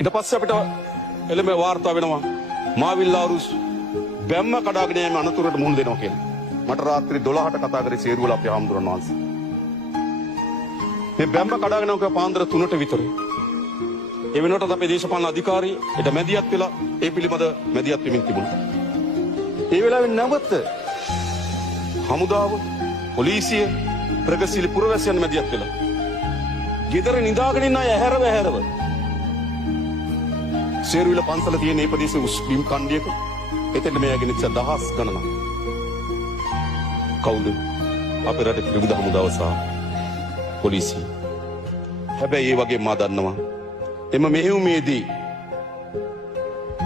ඊට පස්සේ අපිට එළඹ වාර්තා වෙනවා මාවිල්ලාරුස් බැම්ම කඩාගෙන යෑම අනතුරට මුහුණ දෙනවා කියලා. මට රාත්‍රී 12ට කතා කරේ සේරුවල අපේ හාමුදුරන් වහන්සේ. මේ බැම්ම කඩාගෙන යනවා පාන්දර 3ට විතර. ඒ වෙනකොටත් අපේ දේශපාලන අධිකාරී ඊට මැදිහත් වෙලා ඒ පිළිබඳ මැදිහත් වෙමින් තිබුණා. ඒ වෙලාවේ නැවත හමුදාව පොලිසිය ප්‍රගතිශීලී පුරවැසියන් මැදිහත් වෙලා ගෙදර නිදාගෙන ඉන්න අය ඇහැරව සේරුවිල පන්සල තියෙන මේ ප්‍රදේශයේ උස්ලිම් කණ්ඩියක එතෙන්ට මේ යගෙන ඉච්ච දහස් ගණනක් කවුද අපේ රටේ ත්‍රිවිධ හමුදාව සහ පොලිසිය. හැබැයි ඒ වගේ මා දන්නවා එම මෙහෙයුමේදී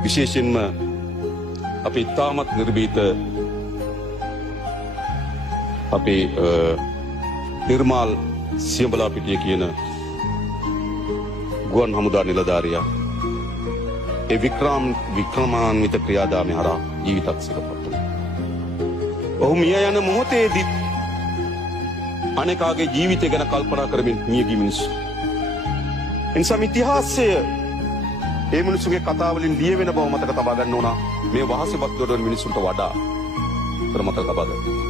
විශේෂයෙන්ම අපේ ඉතාමත් නිර්භීත අපේ නිර්මාල් සියඹලාපිටිය කියන ගුවන් හමුදා නිලධාරියා ඒ වික්‍රමාන්විත ක්‍රියාදාමය හරහා ජීවිතක්ෂයකට පත් වුණා. ඔහු මිය යන මොහොතේදී අනේකාගේ ජීවිතය ගැන කල්පනා කරමින් මිය ගිය මිනිස්සු. එනිසා ඉතිහාසය ඒ මිනිස්සුගේ කතා වලින් ලියවෙන බව මතක තබා ගන්න ඕන. මේ වහසෙපත් දොඩවන මිනිස්සුන්ට වඩා මතක තබා ගන්න.